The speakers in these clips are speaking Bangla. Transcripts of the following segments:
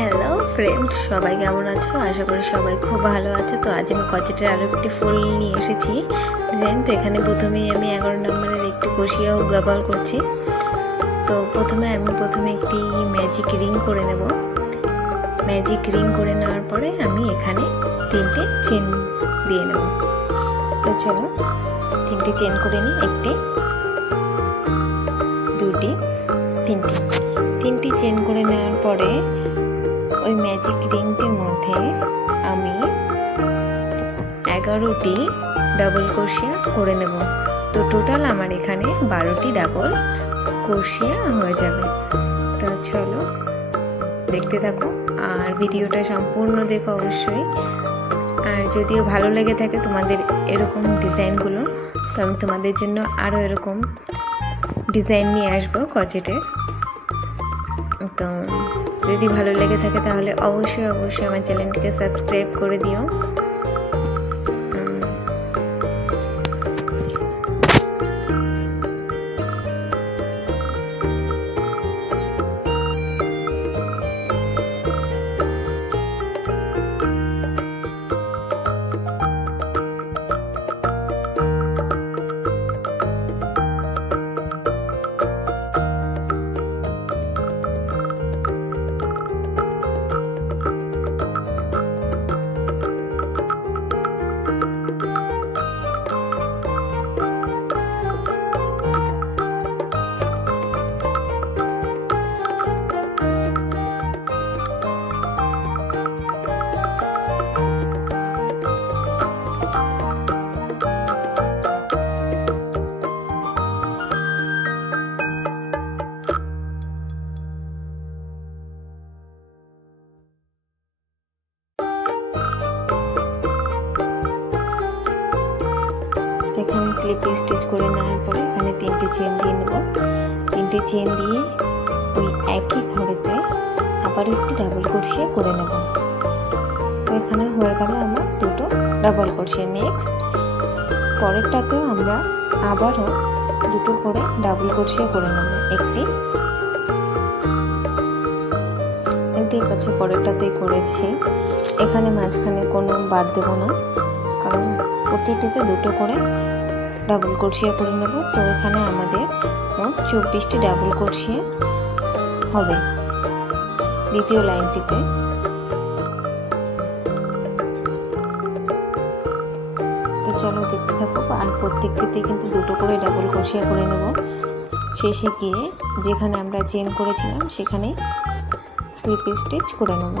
হ্যালো ফ্রেন্ড, সবাই কেমন আছো? আশা করি সবাই খুব ভালো আছে। তো আজ আমি কচেটের আরও একটি ফুল নিয়ে এসেছি ডিজাইন। তো এখানে প্রথমেই আমি 11 নম্বরের একটি ক্রোশিয়া হুক ব্যবহার করছি। তো প্রথমে একটি ম্যাজিক রিং করে নেব। ম্যাজিক রিং করে নেওয়ার পরে আমি এখানে 3টে চেন দিয়ে নেব। তো চলো 3টে চেন করে নিই। 1টি, 2টি, 3টি চেন করে নেওয়ার পরে ওই ম্যাজিক রিংটির মধ্যে আমি 11টি ডাবল ক্রোশিয়া করে নেব। তো টোটাল আমার এখানে 12টি ডাবল ক্রোশিয়া হয়ে যাবে। তো চলো দেখতে থাকো আর ভিডিওটা সম্পূর্ণ দেখো অবশ্যই। আর যদিও ভালো লেগে থাকে তোমাদের এরকম ডিজাইনগুলো, তো আমি তোমাদের জন্য আরও এরকম ডিজাইন নিয়ে আসবো কচেটের। তো যদি ভালো লেগে থাকে তাহলে অবশ্যই আমার চ্যানেলটিকে সাবস্ক্রাইব করে দিও। এখানে স্লিপ স্টিচ করে নেওয়ার পরে এখানে 3টে চেন দিয়ে নেব। 3টে চেন দিয়ে ওই একই ঘরেতে আবারও একটি ডাবল ক্রোশিয়া করে নেব। তো এখানে হয়ে গেল আমার 2টো ডাবল ক্রোশিয়া। নেক্সট পরেরটাতেও আমরা আবারও 2টো করে ডাবল ক্রোশিয়া করে নেব। দেখতেই পাচ্ছ পরেরটাতেই করেছি। এখানে মাঝখানে কোনো বাদ দেব না, কারণ প্রতিটিতে 2টো করে ডাবল ক্রোশিয়া করে নেব। তো এখানে আমাদের মোট 24টি ডাবল ক্রোশিয়া হবে দ্বিতীয় লাইনটিতে। তো চলো দেখতে থাকো। আর প্রত্যেকটিতে কিন্তু 2টো করে ডাবল ক্রোশিয়া করে নেব। শেষে গিয়ে যেখানে আমরা চেন করেছিলাম সেখানে স্লিপ স্টিচ করে নেব।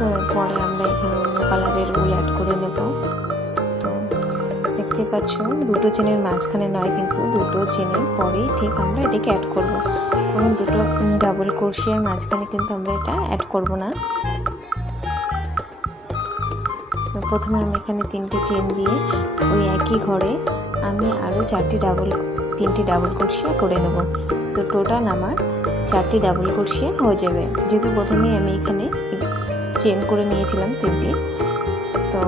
তো এরপরে আমরা এখানে অন্য কালারের উল অ্যাড করে নেব। তো দেখতে পাচ্ছ 2টো চেনের মাঝখানে নয়, কিন্তু 2টো চেনের পরেই ঠিক আমরা এটাকে অ্যাড করব। এখন দুটো ডাবল ক্রোশিয়ার মাঝখানে কিন্তু আমরা এটা অ্যাড করব না। প্রথমে আমি এখানে 3টে চেন দিয়ে ওই একই ঘরে আমি আরও 3টি ডাবল ক্রোশিয়া করে নেব। তো টোটাল আমার 4টি ডাবল ক্রোশিয়া হয়ে যাবে, যেহেতু প্রথমেই আমি এখানে চেন করে নিয়েছিলাম 3টি। তো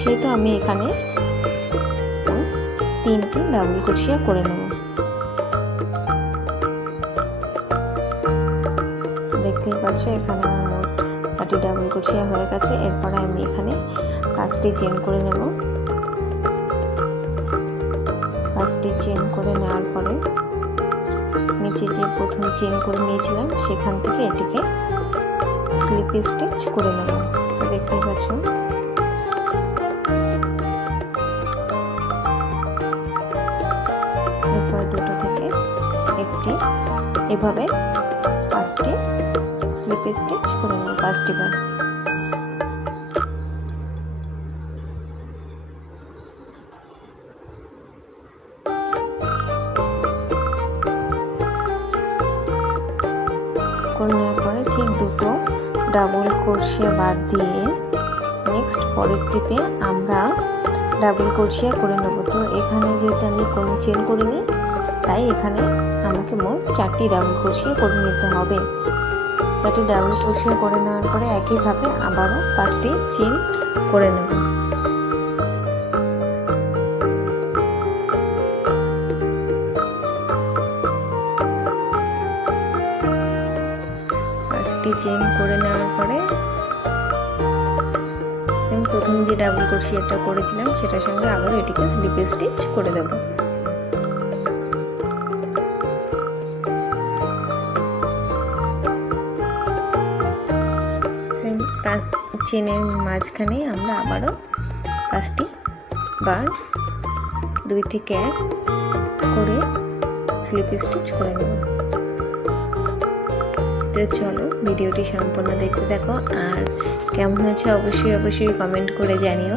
সেহেতু আমি এখানে 3টি ডাবল ক্রোশিয়া করে নেব। দেখতেই পাচ্ছ এখানে আমার মোট 4টি ডাবল ক্রোশিয়া হয়ে গেছে। এরপরে আমি এখানে 5টি চেন করে নেব। 5টি চেন করে নেওয়ার পরে নিচে যে প্রথম চেন করে নিয়েছিলাম সেখান থেকে এটিকে স্লিপ স্টিচ করে নেব। তো দেখতেই পাচ্ছ এরপরে দুটো থেকে একটি এভাবে 5টি স্লিপ স্টিচ করে নেব 5টি বার। করে নেওয়ার পরে ঠিক দুটো ডাবল ক্রোশিয়া বাদ দিয়ে নেক্সট পরেরটিতে আমরা ডাবল ক্রোশিয়া করে নেব। তো এখানে যেহেতু আমি কোনো চেন করিনি তাই এখানে আমাকে মোট 4টি ডাবল ক্রোশিয়া করে নিতে হবে। 4টি ডাবল ক্রোশিয়া করে নেওয়ার পরে একইভাবে আবারও 5টি চেন করে নেব। চেন করে নেওয়ার পরে সেম প্রথম যে ডাবল ক্রোশিয়াটা করেছিলাম সেটার সঙ্গে আবার এটিকে স্লিপ স্টিচ করে দেব। সেম চেনের মাঝখানে আমরা আবারও 5টি বার 2 থেকে 1 করে স্লিপ স্টিচ করে নেব। তো চলো ভিডিওটি সম্পূর্ণ দেখতে থাকো, আর কেমন হয়েছে অবশ্যই কমেন্ট করে জানিও।